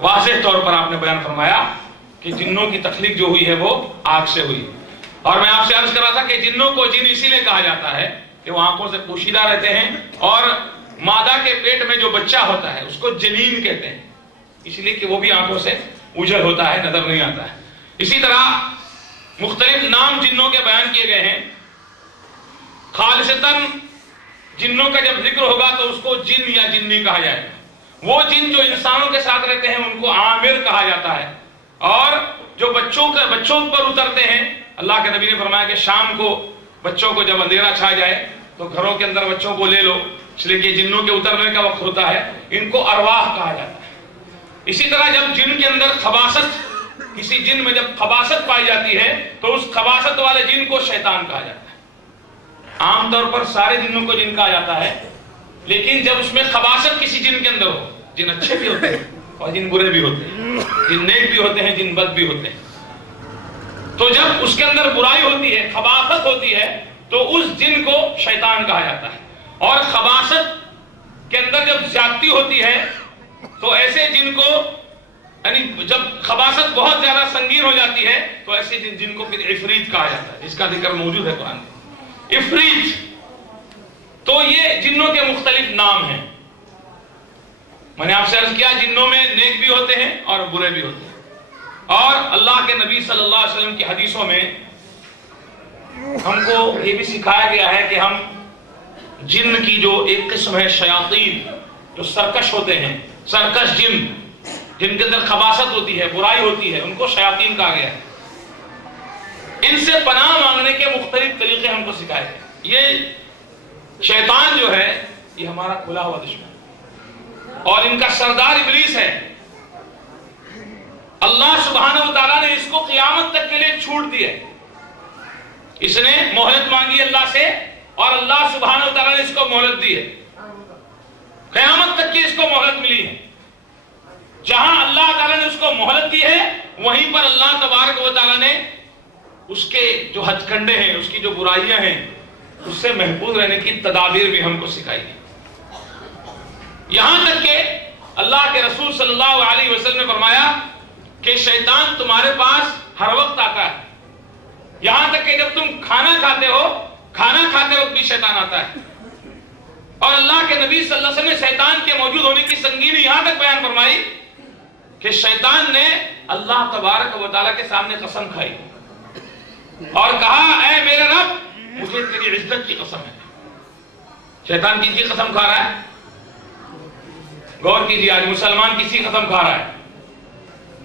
واضح طور پر آپ نے بیان فرمایا کہ جنوں کی تخلیق جو ہوئی ہے وہ آگ سے ہوئی. اور میں آپ سے عرض کر رہا تھا کہ جنوں کو جن اسی لیے کہا جاتا ہے کہ وہ آنکھوں سے پوشیدہ رہتے ہیں اور مادہ کے پیٹ میں جو بچہ ہوتا ہے اس کو جنین کہتے ہیں، اس لیے کہ وہ بھی آنکھوں سے اجل ہوتا ہے، نظر نہیں آتا ہے. اسی طرح مختلف نام جنوں کے بیان کیے گئے ہیں. خالصتاً جنوں کا جب ذکر ہوگا تو اس کو جن یا جنی کہا جائے گا. وہ جن جو انسانوں کے ساتھ رہتے ہیں ان کو عامر کہا جاتا ہے، اور جو بچوں پر اترتے ہیں، اللہ کے نبی نے فرمایا کہ شام کو بچوں کو جب اندھیرا چھا جائے تو گھروں کے اندر بچوں کو لے لو، اس لیے کہ جنوں کے اترنے کا وقت ہوتا ہے، ان کو ارواح کہا جاتا ہے. اسی طرح جب جن کے اندر خباثت، کسی جن میں جب خباثت پائی جاتی ہے تو اس خباثت والے جن کو شیطان کہا جاتا ہے. عام طور پر سارے جنوں کو جن کہا جاتا ہے، لیکن جب اس میں خباثت کسی جن کے اندر ہو، جن اچھے بھی ہوتے ہیں اور جن برے بھی ہوتے ہیں، جن نیک بھی ہوتے ہیں جن بد بھی ہوتے ہیں، تو جب اس کے اندر برائی ہوتی ہے، خباثت ہوتی ہے، تو اس جن کو شیطان کہا جاتا ہے. اور خباثت کے اندر جب زیادتی ہوتی ہے تو ایسے جن کو، یعنی جب خباثت بہت زیادہ سنگین ہو جاتی ہے تو ایسے جن کو پھر عفریت کہا جاتا ہے، جس کا ذکر موجود ہے قرآن میں. عفریت. تو یہ جنوں کے مختلف نام ہیں. میں نے آپ سے عرض کیا جنوں میں نیک بھی ہوتے ہیں اور برے بھی ہوتے ہیں. اور اللہ کے نبی صلی اللہ علیہ وسلم کی حدیثوں میں ہم کو یہ بھی سکھایا گیا ہے کہ ہم جن کی جو ایک قسم ہے شیاطین، جو سرکش ہوتے ہیں، سرکش جن، جن کے اندر خباثت ہوتی ہے، برائی ہوتی ہے، ان کو شیاطین کہا گیا ہے. ان سے پناہ مانگنے کے مختلف طریقے ہم کو سکھائے گئے. یہ شیطان جو ہے یہ ہمارا کھلا ہوا دشمن اور ان کا سردار ابلیس ہے. اللہ سبحانہ و تعالیٰ نے اس کو قیامت تک کے لیے چھوٹ دی ہے. اس نے مہلت مانگی اللہ سے اور اللہ سبحانہ و تعالیٰ نے اس کو مہلت دی ہے. قیامت تک کی اس کو مہلت ملی ہے. جہاں اللہ تعالیٰ نے اس کو مہلت دی ہے وہیں پر اللہ تبارک و تعالیٰ نے اس کے جو ہتھ کنڈے ہیں، اس کی جو برائیاں ہیں، اس سے محفوظ رہنے کی تدابیر بھی ہم کو سکھائی ہے. یہاں تک کہ اللہ کے رسول صلی اللہ علیہ وسلم نے فرمایا کہ شیطان تمہارے پاس ہر وقت آتا ہے. یہاں تک کہ جب تم کھانا کھاتے ہو، کھانا کھاتے وقت بھی شیطان آتا ہے. اور اللہ کے نبی صلی اللہ علیہ وسلم نے شیطان کے موجود ہونے کی سنگینی یہاں تک بیان فرمائی کہ شیطان نے اللہ تبارک و تعالیٰ کے سامنے قسم کھائی اور کہا اے میرے رب مجھے تیری عزت کی قسم ہے. شیطان کسی کی قسم کھا رہا ہے؟ غور کیجیے، آج مسلمان کسی قسم کھا رہا ہے.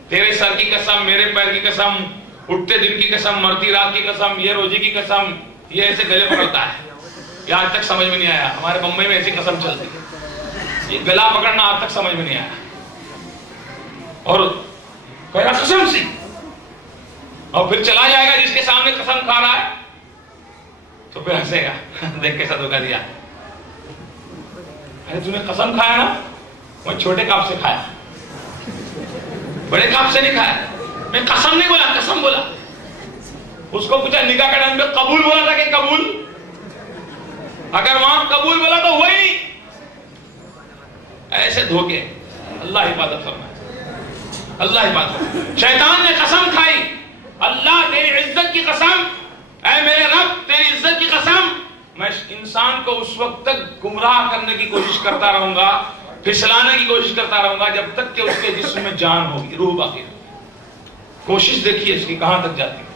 تیرے سر کی قسم، میرے پیر کی قسم، اٹھتے دن کی قسم، مرتی رات کی قسم، یہ روزی کی قسم، یہ ایسے گلے پکڑتا ہے. یہ آج تک سمجھ میں نہیں آیا. ہمارے بمبئی میں ایسی قسم چلتی ہے، یہ گلا پکڑنا آج تک سمجھ میں نہیں آیا. اور کہہ رہا قسم سے، اور پھر چلا جائے گا جس کے سامنے قسم کھا رہا ہے تو پھر ہنسے گا، دیکھ کیسا دھوکا دیا. ارے تو نے قسم کھایا نا، میں چھوٹے کاپ سے کھایا، بڑے کاپ سے نہیں کھایا. میں قسم نہیں بولا، قسم بولا. اس کو پوچھا نکاح کا ٹائم پہ قبول بولا تھا کہ قبول؟ اگر وہاں قبول بولا تو وہی ایسے دھوکے. اللہ حفاظت فرمائے، اللہ حفاظت. شیطان نے قسم کھائی، اللہ تیری عزت کی قسم، اے میرے رب تیری عزت کی قسم، میں انسان کو اس وقت تک گمراہ کرنے کی کوشش کرتا رہوں گا، پھسلانے کی کوشش کرتا رہوں گا جب تک کہ اس کے جسم میں جان ہوگی، روح باقی ہوگی. کوشش دیکھیے اس کی کہاں تک جاتی ہے.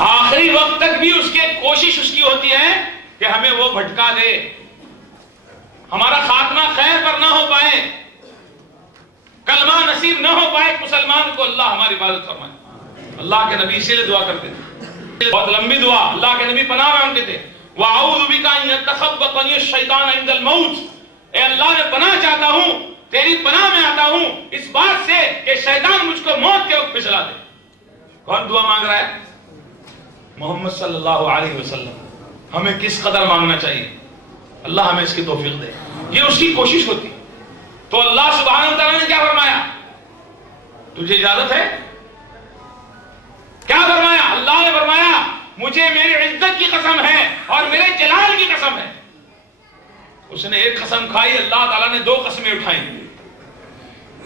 آخری وقت تک بھی اس کی کوشش اس کی ہوتی ہے کہ ہمیں وہ بھٹکا دے، ہمارا خاتمہ خیر پر نہ ہو پائے، کلمہ نصیب نہ ہو پائے مسلمان کو. اللہ ہماری حفاظت فرمائے. اللہ کے نبی اسی لیے دعا کرتے تھے، بہت لمبی دعا. اللہ کے نبی پناہ مانگتے تھے، وَأَعُوذُ بِكَ أَن يَتَخَبَّطَنِيَ الشَّيْطَانُ عِندَ الْمَوْتِ. اے اللہ میں پناہ چاہتا ہوں، تیری پناہ میں آتا ہوں اس بات سے کہ شیطان مجھ کو موت کے وقت پھسلا دے. کون دعا مانگ رہا ہے؟ محمد صلی اللہ علیہ وسلم. ہمیں کس قدر مانگنا چاہیے؟ اللہ ہمیں اس کی توفیق دے. یہ اس کی کوشش ہوتی. تو اللہ سبحانہ وتعالیٰ نے کیا فرمایا؟ تجھے اجازت ہے؟ کیا فرمایا؟ اللہ نے فرمایا مجھے میری عزت کی قسم ہے اور میرے جلال کی قسم ہے. اس نے ایک قسم کھائی، اللہ تعالیٰ نے دو قسمیں اٹھائیں.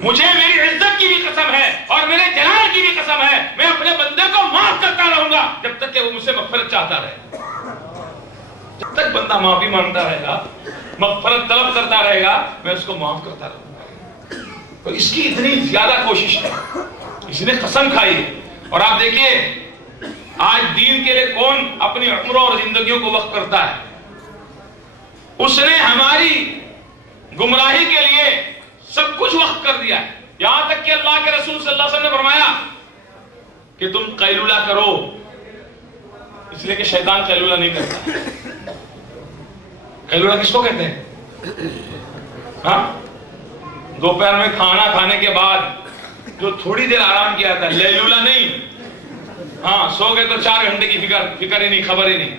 مجھے میری عزت کی بھی قسم ہے اور میرے جلال کی بھی قسم ہے، میں اپنے بندے کو معاف کرتا رہوں گا جب تک کہ وہ مجھ سے مغفرت چاہتا رہے. جب تک بندہ معافی مانگتا رہے گا، مغفرت طلب کرتا رہے گا، میں اس کو معاف کرتا رہوں گا. تو اس کی اتنی زیادہ کوشش ہے، اس نے قسم کھائی ہے. اور آپ دیکھیے آج دین کے لیے کون اپنی عمروں اور زندگیوں کو وقف کرتا ہے؟ اس نے ہماری گمراہی کے لیے سب کچھ وقف کر دیا ہے. یہاں تک کہ اللہ کے رسول صلی اللہ علیہ وسلم نے فرمایا کہ تم قیلولہ کرو، اس لیے کہ شیطان قیلولہ نہیں کرتا. قیلولہ کس کو کہتے ہیں؟ ہاں، دوپہر میں کھانا کھانے کے بعد جو تھوڑی دیر آرام کیا تھا، لیلولہ نہیں. ہاں، سو گئے تو 4 گھنٹے کی فکر ہی نہیں، خبر ہی نہیں.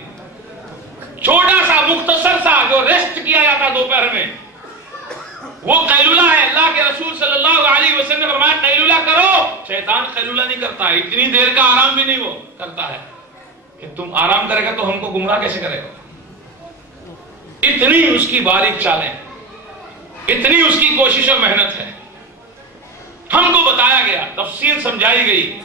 چھوٹا سا مختصر سا جو ریسٹ کیا جاتا دوپہر میں، وہ قیلولہ ہے. اللہ کے رسول صلی اللہ علیہ وسلم نے فرمایا قیلولہ کرو. شیطان قیلولہ نہیں کرتا، اتنی دیر کا آرام بھی نہیں وہ کرتا ہے کہ تم آرام کرے گا تو ہم کو گمراہ کیسے کرے گا. اتنی اس کی باریک چالیں، اتنی اس کی کوشش اور محنت ہے. ہم کو بتایا گیا، تفصیل سمجھائی گئی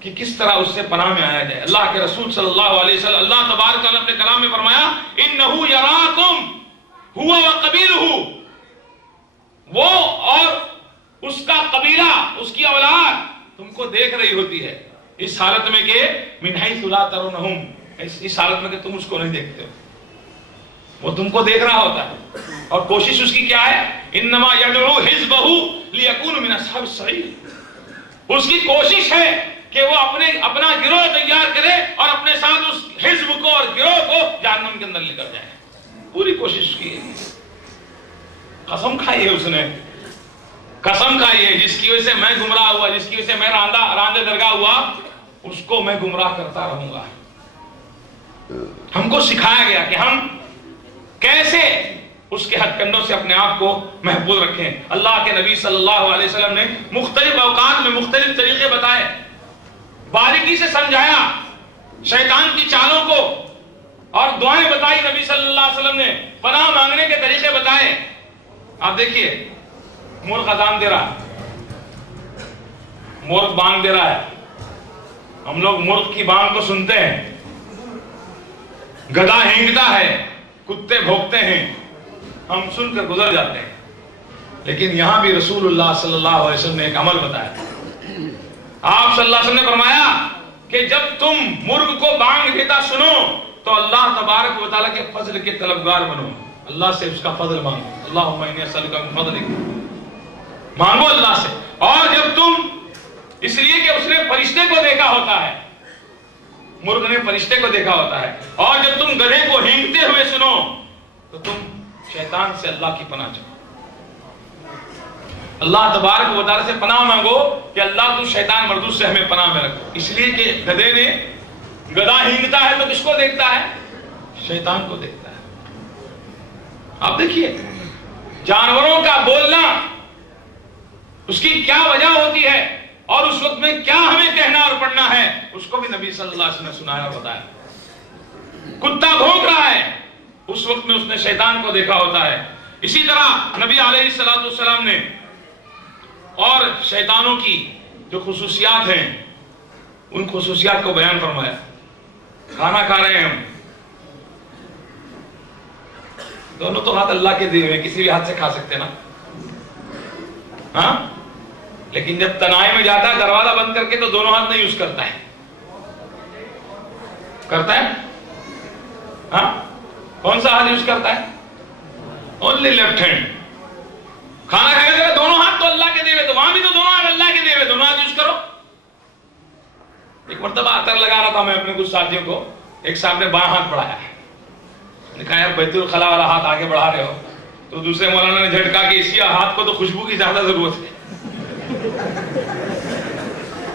کہ کس طرح اس سے پناہ میں آیا جائے. اللہ کے رسول صلی اللہ علیہ وسلم، اللہ تبارک و تعالیٰ اپنے کلام میں فرمایا انہ یراکم ہوا وقبیلہ، وہ اور اس کا قبیلہ، اس کی اولاد تم کو دیکھ رہی ہوتی ہے اس حالت میں کہ من حیث لا ترونہم، اس حالت میں کہ تم اس کو نہیں دیکھتے ہو. وہ تم کو دیکھ رہا ہوتا ہے اور کوشش اس کی کیا ہے؟ انما یدعو حزبہ لیکون من اصحاب السعیر. اس کی کوشش ہے کہ وہ اپنا گروہ تیار کرے اور اپنے ساتھ اس حزب کو اور گروہ کو جہنم کے اندر لے کر جائے. پوری کوشش کی ہے. قسم کھائی ہے اس نے، قسم کھائی ہے جس کی وجہ سے میں گمراہ ہوا، جس کی وجہ سے میں راندہ درگاہ ہوا، اس کو میں گمراہ کرتا رہوں گا. ہم کو سکھایا گیا کہ ہم کیسے اس کے ہتھ کنڈوں سے اپنے آپ کو محفوظ رکھیں. اللہ کے نبی صلی اللہ علیہ وسلم نے مختلف اوقات میں مختلف طریقے بتائے، باریکی سے سمجھایا شیطان کی چالوں کو، اور دعائیں بتائی نبی صلی اللہ علیہ وسلم نے، پناہ مانگنے کے طریقے بتائے. آپ دیکھیے مرغ اذان دے رہا ہے، مرغ بانگ دے رہا ہے، ہم لوگ مرغ کی بانگ کو سنتے ہیں، گدھا ہینگتا ہے، کتے بھونکتے ہیں، ہم سن کر گزر جاتے ہیں. لیکن یہاں بھی رسول اللہ صلی اللہ علیہ وسلم نے ایک عمل بتایا. آپ صلی اللہ علیہ وسلم نے فرمایا کہ جب تم مرغ کو بانگ دیتا سنو تو اللہ تبارک و تعالیٰ کے فضل کے طلبگار بنو، اللہ سے اس کا فضل مانگو. اللہم انی اسألک من فضلک، مانگو اللہ سے. اور جب تم، اس لیے کہ اس نے فرشتے کو دیکھا ہوتا ہے، مرغ نے فرشتے کو دیکھا ہوتا ہے، اور جب تم گدھے کو ہینگتے ہوئے سنو تو تم شیطان سے اللہ کی پناہ چاہو. اللہ تبارک و تعالیٰ سے پناہ مانگو کہ اللہ تو شیطان مردود سے ہمیں پناہ میں رکھو. اس لیے کہ گدھے نے، گدھا ہینگتا ہے تو کس کو دیکھتا ہے؟ شیطان کو دیکھتا ہے. آپ دیکھیے جانوروں کا بولنا، اس کی کیا وجہ ہوتی ہے اور اس وقت میں کیا ہمیں کہنا اور پڑھنا ہے، اس کو بھی نبی صلی اللہ علیہ وسلم نے سنایا اور بتایا. کتا بھونک رہا ہے، اس وقت میں اس نے شیطان کو دیکھا ہوتا ہے. اسی طرح نبی علیہ الصلوۃ والسلام نے اور شیطانوں کی جو خصوصیات ہیں ان خصوصیات کو بیان فرمایا. کھانا کھا رہے ہیں ہم، دونوں تو ہاتھ اللہ کے دیے ہوئے، کسی بھی ہاتھ سے کھا سکتے نا، ہاں، لیکن جب تنہائی میں جاتا ہے دروازہ بند کر کے تو دونوں ہاتھ نہیں یوز کرتا ہے. کرتا ہے؟ ہاں، کون سا ہاتھ یوز کرتا ہے؟ Only left hand. کھانا کھائے گا دونوں ہاتھ تو اللہ کے دیے ہوئے، تو وہاں بھی تو دونوں ہاتھ اللہ کے دیے ہوئے، دونوں ہاتھ یوز کرو. ایک مرتبہ عطر لگا رہا تھا میں اپنے کچھ ساتھیوں کو، ایک صاحب نے بایاں ہاتھ بڑھایا، نے کہا یار بیت الخلا والا ہاتھ آگے بڑھا رہے ہو، تو دوسرے مولانا نے جھٹکا کہ اسی ہاتھ کو تو خوشبو کی زیادہ ضرورت ہے.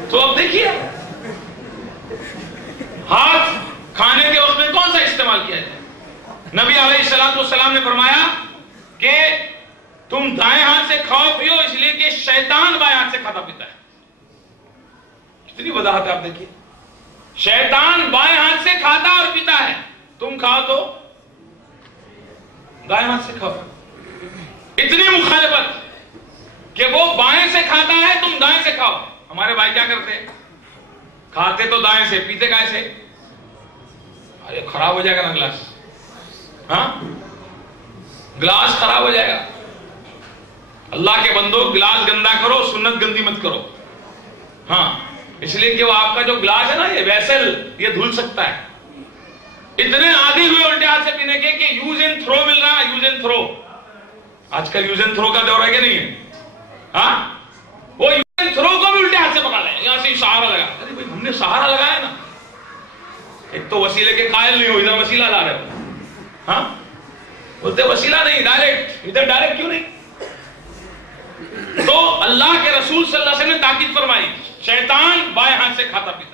تو اب دیکھیے ہاتھ کھانے کے وقت میں کون سا استعمال کیا جائے. نبی علیہ الصلوۃ والسلام نے فرمایا کہ تم دائیں ہاتھ سے کھاؤ پیو، اس لیے کہ شیطان بائیں ہاتھ سے کھاتا پیتا ہے. کتنی وضاحت ہے آپ دیکھیے. شیطان بائیں ہاتھ سے کھاتا اور پیتا ہے، تم کھاؤ تو دائیں ہاتھ سے کھاؤ. اتنی مخالفت کہ وہ بائیں سے دائیں سے کھاؤ. ہمارے بھائی کیا کرتے ہیں؟ کھاتے تو دائیں سے, پیتے کائیں سے؟ ارے خراب ہو جائے گا نا گلاس. ہاں گلاس خراب ہو جائے گا. اللہ کے بندو گلاس گندا کرو, سنت گندی مت کرو. ہاں اس لیے کہ وہ آپ کا جو گلاس ہے نا, یہ ویسل, یہ دھل سکتا ہے. اتنے عادی ہوئے الٹے ہاتھ سے پینے کے کہ یوز اینڈ تھرو مل رہا ہے. یوز اینڈ تھرو, آج کل یوز اینڈ تھرو کا دور ہے کہ نہیں ہے؟ ہاں وہ یوز اینڈ تھرو کو بھی الٹے ہاتھ سے پکڑ لیں, یہاں سے سہارا لگا. ارے بھائی ہم نے سہارا لگایا نا. ایک تو وسیلے کے قائل نہیں ہو, ادھر وسیلہ لا رہے ہو. ہاں بولتے وسیلہ نہیں, ڈائریکٹ. ادھر ڈائریکٹ کیوں نہیں؟ تو اللہ کے رسول صلی اللہ علیہ وسلم نے تاکید فرمائی, شیطان بائیں ہاتھ سے کھاتا پیتا.